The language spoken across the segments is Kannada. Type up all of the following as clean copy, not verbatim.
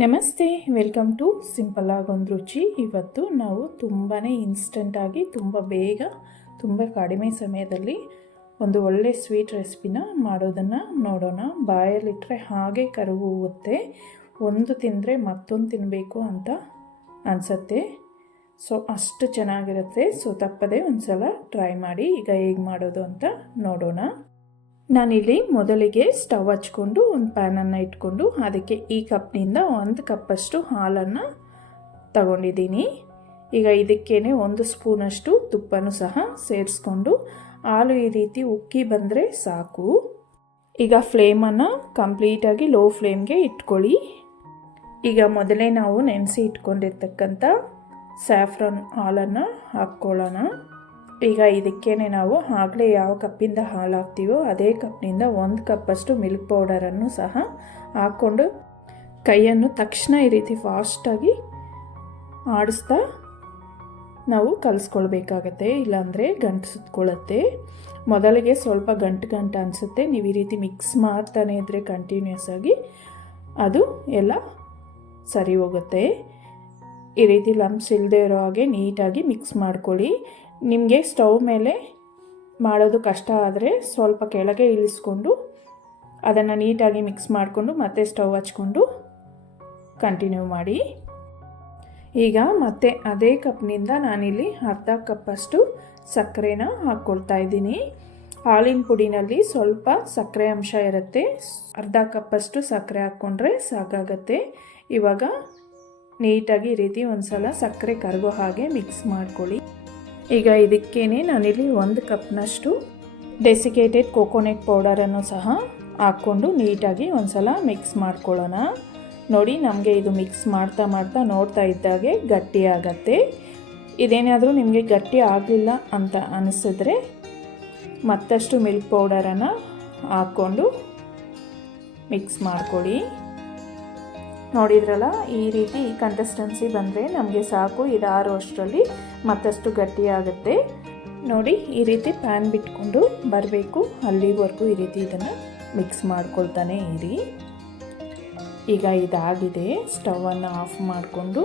ನಮಸ್ತೆ, ವೆಲ್ಕಮ್ ಟು ಸಿಂಪಲ್ ಆಗೊಂದು ರುಚಿ. ಇವತ್ತು ನಾವು ತುಂಬಾ ಇನ್ಸ್ಟಂಟಾಗಿ ತುಂಬ ಬೇಗ ತುಂಬ ಕಡಿಮೆ ಸಮಯದಲ್ಲಿ ಒಂದು ಒಳ್ಳೆ ಸ್ವೀಟ್ ರೆಸಿಪಿನ ಮಾಡೋದನ್ನು ನೋಡೋಣ. ಬಾಯಲ್ಲಿಟ್ಟರೆ ಹಾಗೆ ಕರಗುತ್ತೆ, ಒಂದು ತಿಂದರೆ ಮತ್ತೊಂದು ತಿನ್ನಬೇಕು ಅಂತ ಅನಿಸುತ್ತೆ. ಸೊ ಅಷ್ಟು ಚೆನ್ನಾಗಿರುತ್ತೆ. ಸೊ ತಪ್ಪದೆ ಒಂದು ಸಲ ಟ್ರೈ ಮಾಡಿ. ಈಗ ಹೇಗೆ ಮಾಡೋದು ಅಂತ ನೋಡೋಣ. ನಾನಿಲ್ಲಿ ಮೊದಲಿಗೆ ಸ್ಟವ್ ಹಚ್ಕೊಂಡು ಒಂದು ಪ್ಯಾನನ್ನು ಇಟ್ಕೊಂಡು ಅದಕ್ಕೆ ಈ ಕಪ್ನಿಂದ 1 ಕಪ್ಪಷ್ಟು ಹಾಲನ್ನು ತಗೊಂಡಿದ್ದೀನಿ. ಈಗ ಇದಕ್ಕೇನೆ 1 ಸ್ಪೂನಷ್ಟು ತುಪ್ಪನೂ ಸಹ ಸೇರಿಸ್ಕೊಂಡು ಹಾಲು ಈ ರೀತಿ ಉಕ್ಕಿ ಬಂದರೆ ಸಾಕು. ಈಗ ಫ್ಲೇಮನ್ನು ಕಂಪ್ಲೀಟಾಗಿ ಲೋ ಫ್ಲೇಮ್ಗೆ ಇಟ್ಕೊಳ್ಳಿ. ಈಗ ಮೊದಲೇ ನಾವು ನೆನೆಸಿ ಇಟ್ಕೊಂಡಿರ್ತಕ್ಕಂಥ ಸ್ಯಾಫ್ರಾನ್ ಹಾಲನ್ನು ಹಾಕ್ಕೊಳ್ಳೋಣ. ಈಗ ಇದಕ್ಕೇನೆ ನಾವು ಆಗಲೇ ಯಾವ ಕಪ್ಪಿಂದ ಹಾಲು ಹಾಕ್ತೀವೋ ಅದೇ ಕಪ್ನಿಂದ 1 ಕಪ್ಪಷ್ಟು ಮಿಲ್ಕ್ ಪೌಡರನ್ನು ಸಹ ಹಾಕ್ಕೊಂಡು ಕೈಯನ್ನು ತಕ್ಷಣ ಈ ರೀತಿ ಫಾಸ್ಟಾಗಿ ಆಡಿಸ್ತಾ ನಾವು ಕಲಿಸ್ಕೊಳ್ಬೇಕಾಗತ್ತೆ, ಇಲ್ಲಾಂದರೆ ಗಂಟು ಸುತ್ಕೊಳ್ಳುತ್ತೆ. ಮೊದಲಿಗೆ ಸ್ವಲ್ಪ ಗಂಟು ಅನಿಸುತ್ತೆ. ನೀವು ಈ ರೀತಿ ಮಿಕ್ಸ್ ಮಾಡ್ತಾನೆ ಇದ್ದರೆ ಕಂಟಿನ್ಯೂಸ್ ಆಗಿ ಅದು ಎಲ್ಲ ಸರಿ ಹೋಗುತ್ತೆ. ಈ ರೀತಿ ಲಂಪ್ಸ್ ಇಲ್ಲದೆ ಇರೋ ಹಾಗೆ ನೀಟಾಗಿ ಮಿಕ್ಸ್ ಮಾಡ್ಕೊಳ್ಳಿ. ನಿಮಗೆ ಸ್ಟವ್ ಮೇಲೆ ಮಾಡೋದು ಕಷ್ಟ ಆದರೆ ಸ್ವಲ್ಪ ಕೆಳಗೆ ಇಳಿಸ್ಕೊಂಡು ಅದನ್ನು ನೀಟಾಗಿ ಮಿಕ್ಸ್ ಮಾಡಿಕೊಂಡು ಮತ್ತೆ ಸ್ಟವ್ ಹಚ್ಕೊಂಡು ಕಂಟಿನ್ಯೂ ಮಾಡಿ. ಈಗ ಮತ್ತೆ ಅದೇ ಕಪ್ನಿಂದ ನಾನಿಲ್ಲಿ ಅರ್ಧ ಕಪ್ಪಷ್ಟು ಸಕ್ಕರೆನ ಹಾಕ್ಕೊಳ್ತಾ ಇದ್ದೀನಿ. ಹಾಲಿನ ಪುಡಿನಲ್ಲಿ ಸ್ವಲ್ಪ ಸಕ್ಕರೆ ಅಂಶ ಇರುತ್ತೆ. ಅರ್ಧ ಕಪ್ಪಷ್ಟು ಸಕ್ಕರೆ ಹಾಕ್ಕೊಂಡ್ರೆ ಸಾಕಾಗತ್ತೆ. ಇವಾಗ ನೀಟಾಗಿ ಈ ರೀತಿ ಒಂದು ಸಲ ಸಕ್ಕರೆ ಕರಗೋ ಹಾಗೆ ಮಿಕ್ಸ್ ಮಾಡ್ಕೊಳ್ಳಿ. ಈಗ ಇದಕ್ಕೇನೆ ನಾನಿಲ್ಲಿ 1 ಕಪ್ನಷ್ಟು ಡೆಸಿಕೇಟೆಡ್ ಕೋಕೋನಟ್ ಪೌಡರನ್ನು ಸಹ ಹಾಕ್ಕೊಂಡು ನೀಟಾಗಿ ಒಂದು ಸಲ ಮಿಕ್ಸ್ ಮಾಡ್ಕೊಳ್ಳೋಣ. ನೋಡಿ, ನಮಗೆ ಇದು ಮಿಕ್ಸ್ ಮಾಡ್ತಾ ನೋಡ್ತಾ ಇದ್ದಾಗೆ ಗಟ್ಟಿ ಆಗತ್ತೆ. ಇದೇನಾದರೂ ನಿಮಗೆ ಗಟ್ಟಿ ಆಗಲಿಲ್ಲ ಅಂತ ಅನಿಸಿದ್ರೆ ಮತ್ತಷ್ಟು ಮಿಲ್ಕ್ ಪೌಡರನ್ನು ಹಾಕ್ಕೊಂಡು ಮಿಕ್ಸ್ ಮಾಡ್ಕೊಳ್ಳಿ. ನೋಡಿದ್ರಲ್ಲ, ಈ ರೀತಿ ಕನ್ಸಿಸ್ಟೆನ್ಸಿ ಬಂದರೆ ನಮಗೆ ಸಾಕು. ಇದು ಅಷ್ಟರಲ್ಲಿ ಮತ್ತಷ್ಟು ಗಟ್ಟಿಯಾಗುತ್ತೆ. ನೋಡಿ, ಈ ರೀತಿ ಪ್ಯಾನ್ ಬಿಟ್ಕೊಂಡು ಬರಬೇಕು, ಅಲ್ಲಿವರೆಗೂ ಈ ರೀತಿ ಇದನ್ನು ಮಿಕ್ಸ್ ಮಾಡ್ಕೊಳ್ತಾನೆ ಇರಿ. ಈಗ ಇದಾಗಿದೆ. ಸ್ಟವನ್ನು ಆಫ್ ಮಾಡಿಕೊಂಡು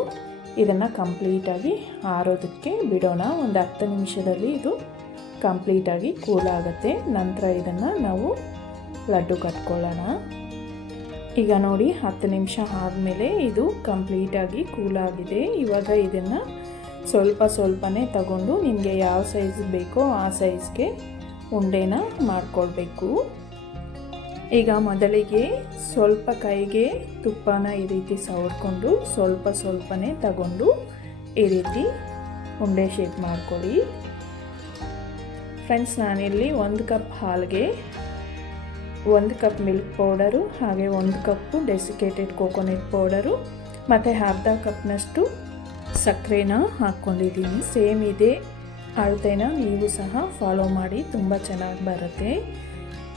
ಇದನ್ನು ಕಂಪ್ಲೀಟಾಗಿ ಆರೋದಕ್ಕೆ ಬಿಡೋಣ. ಒಂದು 10 ನಿಮಿಷದಲ್ಲಿ ಇದು ಕಂಪ್ಲೀಟಾಗಿ ಕೂಲ್ ಆಗುತ್ತೆ. ನಂತರ ಇದನ್ನು ನಾವು ಲಡ್ಡು ಕಟ್ಕೊಳ್ಳೋಣ. ಈಗ ನೋಡಿ, 10 ನಿಮಿಷ ಆದಮೇಲೆ ಇದು ಕಂಪ್ಲೀಟಾಗಿ ಕೂಲಾಗಿದೆ. ಇವಾಗ ಇದನ್ನು ಸ್ವಲ್ಪನೇ ತಗೊಂಡು ನಿಮಗೆ ಯಾವ ಸೈಜ್ ಬೇಕೋ ಆ ಸೈಜ್ಗೆ ಉಂಡೆನ ಮಾಡಿಕೊಳ್ಬೇಕು. ಈಗ ಮೊದಲಿಗೆ ಸ್ವಲ್ಪ ಕೈಗೆ ತುಪ್ಪನ ಈ ರೀತಿ ಸವರ್ಕೊಂಡು ಸ್ವಲ್ಪನೇ ತಗೊಂಡು ಈ ರೀತಿ ಉಂಡೆ ಶೇಪ್ ಮಾಡ್ಕೊಳ್ಳಿ. ಫ್ರೆಂಡ್ಸ್, ನಾನಿಲ್ಲಿ 1 ಕಪ್ ಹಾಲಿಗೆ 1 ಕಪ್ ಮಿಲ್ಕ್ ಪೌಡರು, ಹಾಗೆ 1 ಕಪ್ಪು ಡೆಸಿಕೇಟೆಡ್ ಕೋಕೋನಟ್ ಪೌಡರು ಮತ್ತು ಅರ್ಧ ಕಪ್ನಷ್ಟು ಸಕ್ಕರೆನ ಹಾಕ್ಕೊಂಡಿದ್ದೀನಿ. ಸೇಮ್ ಇದೇ ಅಳತೆನ ನೀವು ಸಹ ಫಾಲೋ ಮಾಡಿ, ತುಂಬ ಚೆನ್ನಾಗಿ ಬರುತ್ತೆ.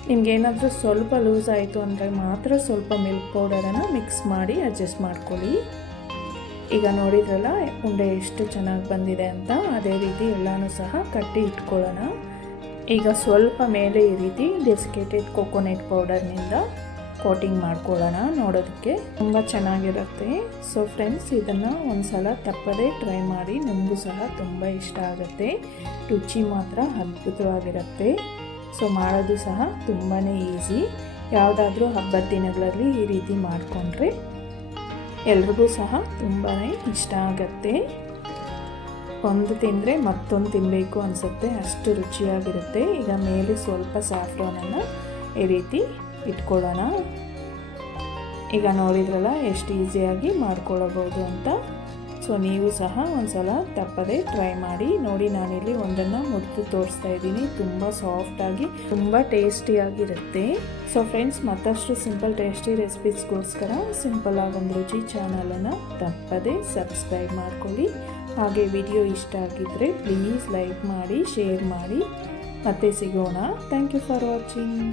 ನಿಮಗೇನಾದರೂ ಸ್ವಲ್ಪ ಲೂಸ್ ಆಯಿತು ಅಂದರೆ ಮಾತ್ರ ಸ್ವಲ್ಪ ಮಿಲ್ಕ್ ಪೌಡರನ್ನು ಮಿಕ್ಸ್ ಮಾಡಿ ಅಡ್ಜಸ್ಟ್ ಮಾಡ್ಕೊಳ್ಳಿ. ಈಗ ನೋಡಿದ್ರಲ್ಲ ಉಂಡೆ ಎಷ್ಟು ಚೆನ್ನಾಗಿ ಬಂದಿದೆ ಅಂತ. ಅದೇ ರೀತಿ ಎಲ್ಲನೂ ಸಹ ಕಟ್ಟಿ ಇಟ್ಕೊಳ್ಳೋಣ. ಈಗ ಸ್ವಲ್ಪ ಮೇಲೆ ಈ ರೀತಿ ಡೆಸಿಕೇಟೆಡ್ ಕೋಕೋನಟ್ ಪೌಡರ್ನಿಂದ ಕೋಟಿಂಗ್ ಮಾಡ್ಕೊಳ್ಳೋಣ. ನೋಡೋದಕ್ಕೆ ತುಂಬ ಚೆನ್ನಾಗಿರುತ್ತೆ. ಸೊ ಫ್ರೆಂಡ್ಸ್, ಇದನ್ನು ಒಂದು ಸಲ ತಪ್ಪದೇ ಟ್ರೈ ಮಾಡಿ. ನಿಮಗೂ ಸಹ ತುಂಬ ಇಷ್ಟ ಆಗುತ್ತೆ. ರುಚಿ ಮಾತ್ರ ಅದ್ಭುತವಾಗಿರುತ್ತೆ. ಸೊ ಮಾಡೋದು ಸಹ ತುಂಬಾ ಈಸಿ. ಯಾವುದಾದ್ರೂ ಹಬ್ಬದ ದಿನಗಳಲ್ಲಿ ಈ ರೀತಿ ಮಾಡಿಕೊಂಡ್ರೆ ಎಲ್ರಿಗೂ ಸಹ ತುಂಬಾ ಇಷ್ಟ ಆಗುತ್ತೆ. ಒಂದು ತಿಂದರೆ ಮತ್ತೊಂದು ತಿನ್ನಬೇಕು ಅನಿಸುತ್ತೆ, ಅಷ್ಟು ರುಚಿಯಾಗಿರುತ್ತೆ. ಈಗ ಮೇಲೆ ಸ್ವಲ್ಪ ಸ್ಯಾಫ್ರಾನನ್ನು ಈ ರೀತಿ ಇಟ್ಕೊಳ್ಳೋಣ. ಈಗ ನೋಡಿದ್ರಲ್ಲ ಎಷ್ಟು ಈಸಿಯಾಗಿ ಮಾಡ್ಕೊಳ್ಳಬಹುದು ಅಂತ. ಸೊ ನೀವು ಸಹ ಒಂದು ಸಲ ತಪ್ಪದೆ ಟ್ರೈ ಮಾಡಿ. ನೋಡಿ, ನಾನಿಲ್ಲಿ ಒಂದನ್ನು ಮುರಿದು ತೋರಿಸ್ತಾ ಇದ್ದೀನಿ. ತುಂಬ ಸಾಫ್ಟಾಗಿ ತುಂಬ ಟೇಸ್ಟಿಯಾಗಿರುತ್ತೆ. ಸೊ ಫ್ರೆಂಡ್ಸ್, ಮತ್ತಷ್ಟು ಸಿಂಪಲ್ ಟೇಸ್ಟಿ ರೆಸಿಪೀಸ್ಗೋಸ್ಕರ ಸಿಂಪಲ್ ಆಗೊಂದು ರುಚಿ ಚಾನಲನ್ನು ತಪ್ಪದೆ ಸಬ್ಸ್ಕ್ರೈಬ್ ಮಾಡ್ಕೊಳ್ಳಿ. ಹಾಗೆ ವಿಡಿಯೋ ಇಷ್ಟ ಆಗಿದ್ದರೆ ಪ್ಲೀಸ್ ಲೈಕ್ ಮಾಡಿ, ಶೇರ್ ಮಾಡಿ. ಮತ್ತೆ ಸಿಗೋಣ. Thank you for watching.